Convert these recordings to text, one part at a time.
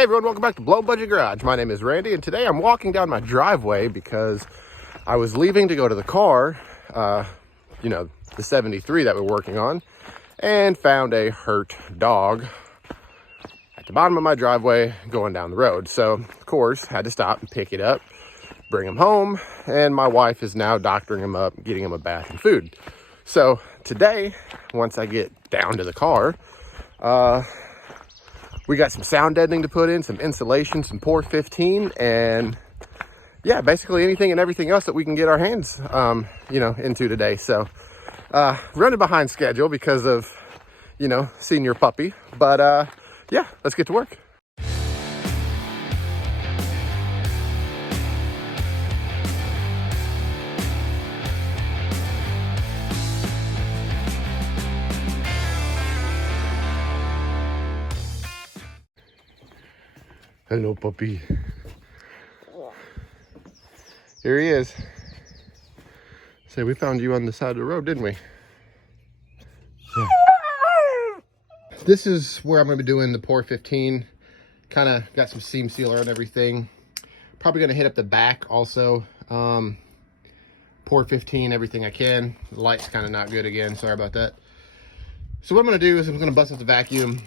Hey everyone, welcome back to Blow Budget Garage. My name is Randy, and today I'm walking down my driveway because I was leaving to go to the car, the 73 that we're working on, and found a hurt dog at the bottom of my driveway going down the road. So, of course, had to stop and pick it up, bring him home, and my wife is now doctoring him up, getting him a bath and food. So today, once I get down to the car, we got some sound deadening to put in, some insulation, some por15, and yeah, basically anything and everything else that we can get our hands, into today. So, running behind schedule because of, senior puppy, but yeah, let's get to work. Hello, puppy. Here he is. So we found you on the side of the road, didn't we? Yeah. This is where I'm going to be doing the por15. Kind of got some seam sealer and everything. Probably going to hit up the back also. Por15 everything I can. The light's kind of not good again. Sorry about that. So what I'm going to do is I'm going to bust out the vacuum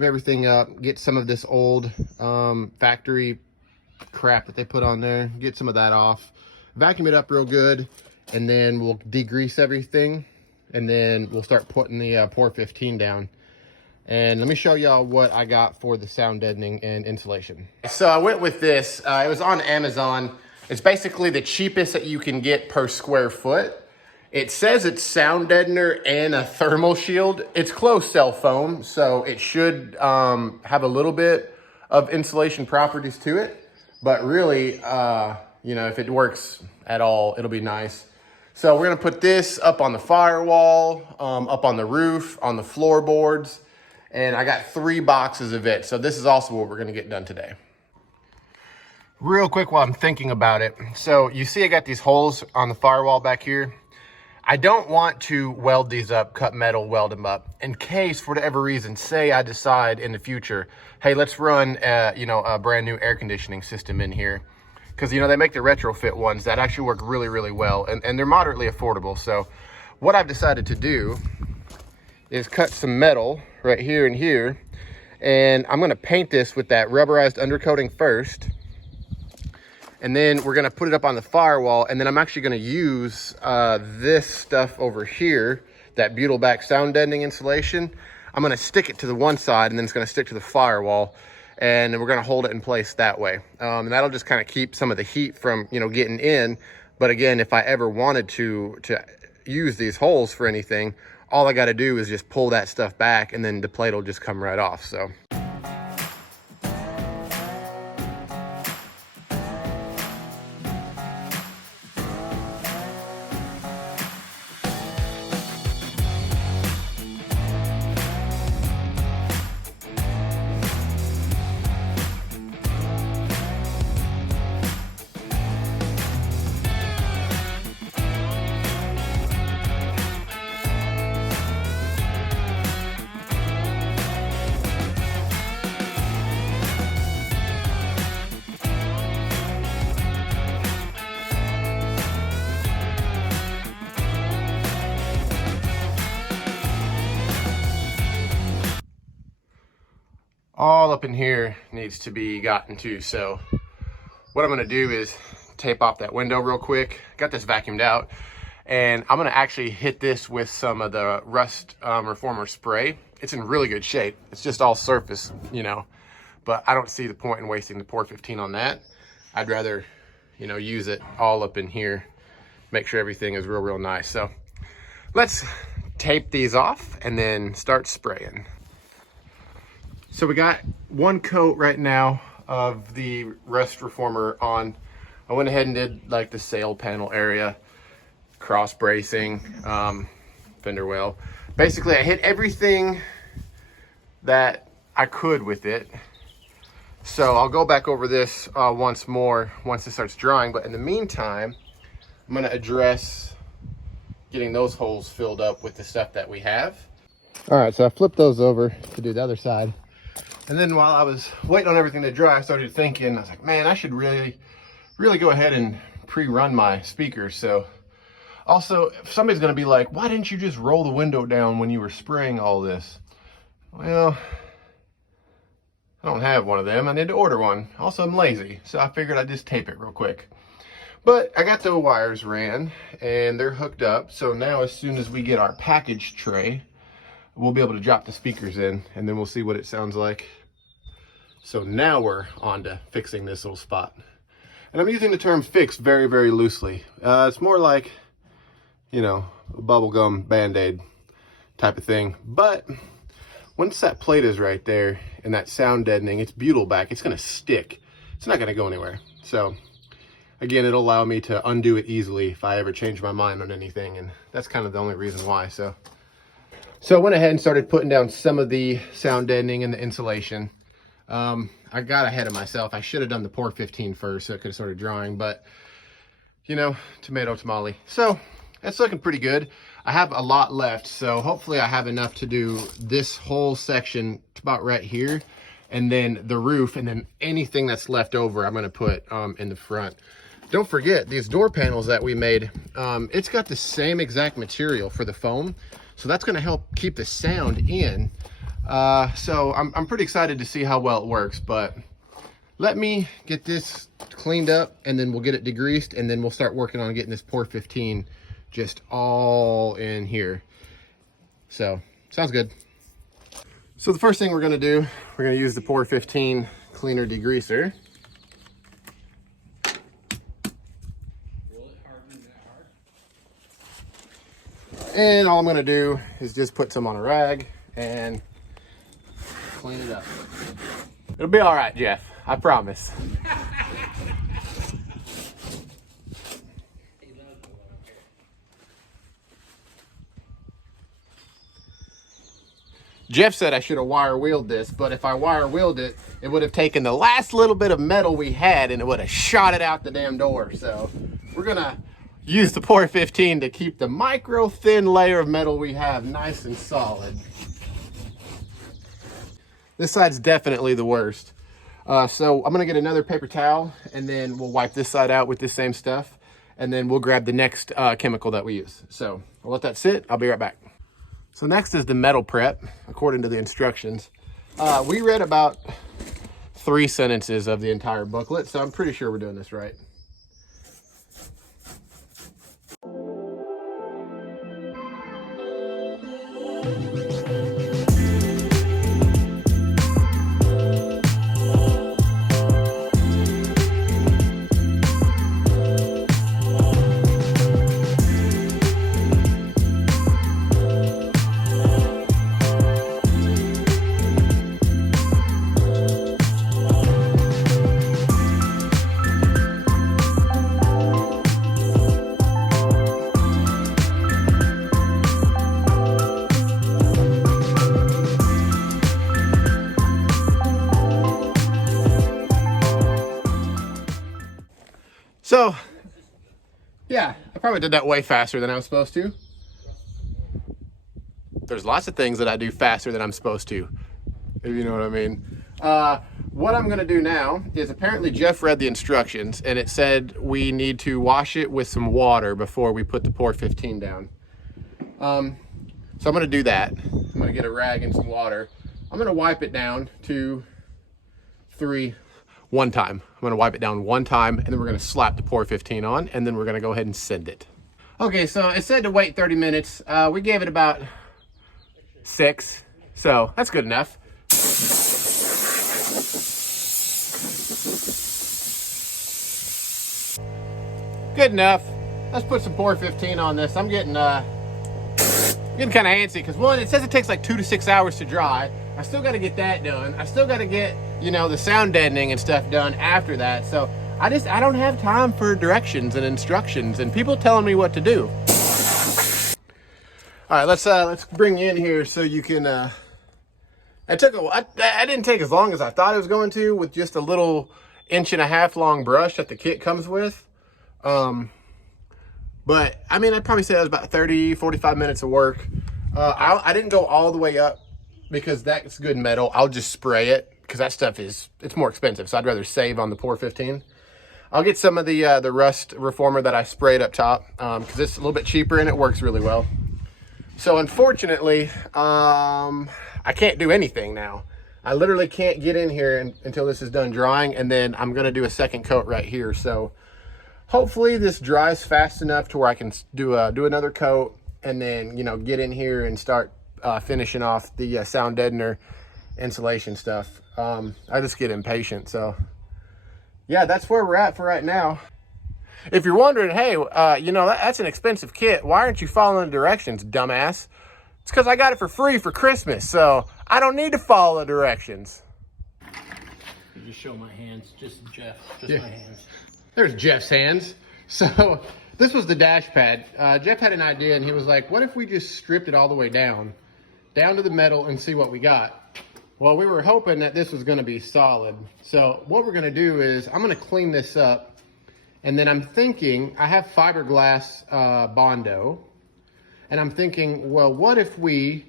everything up, get some of this old factory crap that they put on there, get some of that off, vacuum it up real good, and then we'll degrease everything, and then we'll start putting the por15 down. And let me show y'all what I got for the sound deadening and insulation. So I went with this. It was on Amazon. It's basically the cheapest that you can get per square foot. It says it's sound deadener and a thermal shield. It's closed cell foam, so it should have a little bit of insulation properties to it. But really, if it works at all, it'll be nice. So we're gonna put this up on the firewall, up on the roof, on the floorboards, and I got 3 boxes of it. So this is also what we're gonna get done today. Real quick while I'm thinking about it. So you see I got these holes on the firewall back here. I don't want to weld these up, cut metal, weld them up, in case, for whatever reason, say I decide in the future, hey, let's run, a brand new air conditioning system in here. Because, they make the retrofit ones that actually work really, really well, and they're moderately affordable. So what I've decided to do is cut some metal right here and here, and I'm gonna paint this with that rubberized undercoating first. And then we're gonna put it up on the firewall, and then I'm actually gonna use this stuff over here, that butyl back sound deadening insulation. I'm gonna stick it to the one side, and then it's gonna stick to the firewall, and then we're gonna hold it in place that way. And that'll just kind of keep some of the heat from, getting in. But again, if I ever wanted to use these holes for anything, all I gotta do is just pull that stuff back, and then the plate will just come right off, so. All up in here needs to be gotten to. So what I'm gonna do is tape off that window real quick. Got this vacuumed out, and I'm gonna actually hit this with some of the rust reformer spray. It's in really good shape. It's just all surface, but I don't see the point in wasting the por15 on that. I'd rather, use it all up in here, make sure everything is real nice. So let's tape these off and then start spraying. So we got one coat right now of the rust reformer on. I went ahead and did like the sail panel area, cross bracing, fender well. Basically, I hit everything that I could with it. So I'll go back over this once more once it starts drying. But in the meantime, I'm gonna address getting those holes filled up with the stuff that we have. All right, so I flipped those over to do the other side. And then while I was waiting on everything to dry, I started thinking, I was like, man, I should really go ahead and pre-run my speakers. So also, if somebody's gonna be like, why didn't you just roll the window down when you were spraying all this? Well, I don't have one of them. I need to order one. Also, I'm lazy, so I figured I'd just tape it real quick. But I got the wires ran and they're hooked up. So now as soon as we get our package tray, we'll be able to drop the speakers in and then we'll see what it sounds like. So now we're on to fixing this little spot. And I'm using the term fix very, very loosely. It's more like, you know, a bubblegum Band-Aid type of thing. But once that plate is right there and that sound deadening, it's butyl back, it's gonna stick. It's not gonna go anywhere. So again, it'll allow me to undo it easily if I ever change my mind on anything. And that's kind of the only reason why. So I went ahead and started putting down some of the sound deadening and the insulation. I got ahead of myself. I should have done the por15 first so it could have started drying, but you know, tomato tamale. So that's looking pretty good. I have a lot left, so hopefully I have enough to do this whole section about right here, and then the roof, and then anything that's left over I'm going to put in the front. Don't forget these door panels that we made. It's got the same exact material for the foam, so that's going to help keep the sound in. So I'm pretty excited to see how well it works, but let me get this cleaned up and then we'll get it degreased, and then we'll start working on getting this por15 just all in here. So sounds good. So the first thing we're going to do, we're going to use the por15 cleaner degreaser. And all I'm going to do is just put some on a rag and clean it up. It'll be all right, Jeff. I promise. Jeff said I should have wire wheeled this, but if I wire wheeled it, it would have taken the last little bit of metal we had and it would have shot it out the damn door. So we're gonna use the por15 to keep the micro thin layer of metal we have nice and solid. This side's definitely the worst. So I'm gonna get another paper towel and then we'll wipe this side out with this same stuff, and then we'll grab the next chemical that we use. So I'll let that sit. I'll be right back. So next is the metal prep, according to the instructions. We read about 3 sentences of the entire booklet, so I'm pretty sure we're doing this right. So, yeah, I probably did that way faster than I was supposed to. There's lots of things that I do faster than I'm supposed to, if you know what I mean. What I'm gonna do now is, apparently Jeff read the instructions and it said we need to wash it with some water before we put the por15 down. So I'm gonna do that. I'm gonna get a rag and some water. I'm gonna wipe it down 2, 3, one time. I'm gonna wipe it down one time, and then we're gonna slap the por15 on, and then we're gonna go ahead and send it. Okay, so it said to wait 30 minutes. We gave it about 6, so that's good enough. Good enough. Let's put some por15 on this. I'm getting kind of antsy because, one, it says it takes like 2 to 6 hours to dry. I still got to get that done. I still got to get, you know, the sound deadening and stuff done after that. So I don't have time for directions and instructions and people telling me what to do. All right, let's bring you in here so you can. I didn't take as long as I thought it was going to, with just a little 1.5-inch long brush that the kit comes with. But I mean, I'd probably say that was about 30-45 minutes of work. I didn't go all the way up because that's good metal. I'll just spray it because that stuff it's more expensive. So I'd rather save on the por 15. I'll get some of the rust reformer that I sprayed up top because it's a little bit cheaper and it works really well. So unfortunately, I can't do anything now. I literally can't get in here until this is done drying, and then I'm gonna do a second coat right here. So hopefully this dries fast enough to where I can do another coat, and then, you know, get in here and start finishing off the sound deadener insulation stuff. I just get impatient. So yeah, that's where we're at for right now. If you're wondering, hey, you know, that's an expensive kit. Why aren't you following the directions, dumbass? It's because I got it for free for Christmas, so I don't need to follow the directions. You just show my hands, just Jeff, Yeah. my hands. There's Jeff's hands. So this was the dash pad. Jeff had an idea, and he was like, what if we just stripped it all the way down to the metal and see what we got? Well, we were hoping that this was going to be solid. So what we're going to do is I'm going to clean this up. And then I'm thinking, I have fiberglass Bondo. And I'm thinking, well, what if we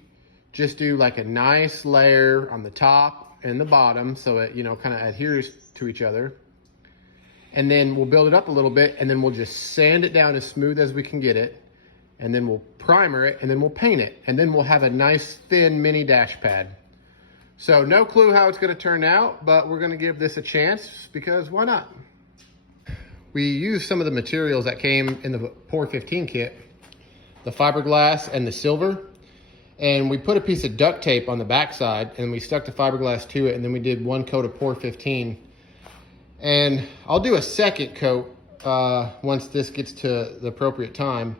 just do like a nice layer on the top and the bottom so it, you know, kind of adheres to each other. And then we'll build it up a little bit, and then we'll just sand it down as smooth as we can get it. And then we'll primer it, and then we'll paint it. And then we'll have a nice thin mini dash pad. So no clue how it's gonna turn out, but we're gonna give this a chance because why not? We used some of the materials that came in the por 15 kit, the fiberglass and the silver, and we put a piece of duct tape on the backside, and we stuck the fiberglass to it, and then we did one coat of por 15. And I'll do a second coat once this gets to the appropriate time.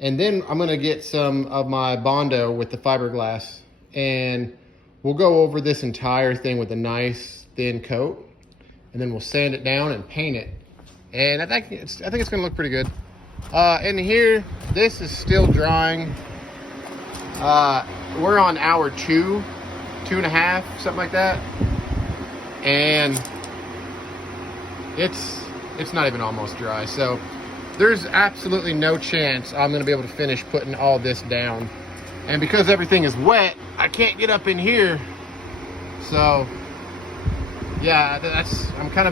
And then I'm gonna get some of my Bondo with the fiberglass, and we'll go over this entire thing with a nice thin coat, and then we'll sand it down and paint it. And I think it's gonna look pretty good. In here, this is still drying. We're on hour 2.5, something like that. And it's not even almost dry. So there's absolutely no chance I'm gonna be able to finish putting all this down. And because everything is wet, I can't get up in here. So yeah, I'm kind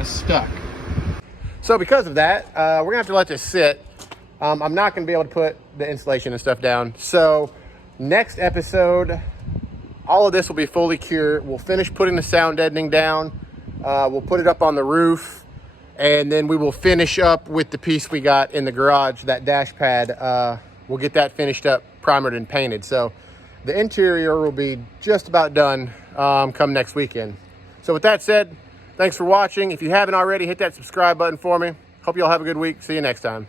of stuck. So because of that, we're gonna have to let this sit. I'm not gonna be able to put the insulation and stuff down. So next episode, all of this will be fully cured. We'll finish putting the sound deadening down. We'll put it up on the roof, and then we will finish up with the piece we got in the garage, that dash pad. We'll get that finished up, primered and painted. So the interior will be just about done come next weekend. So with that said, thanks for watching. If you haven't already, hit that subscribe button for me. Hope you all have a good week. See you next time.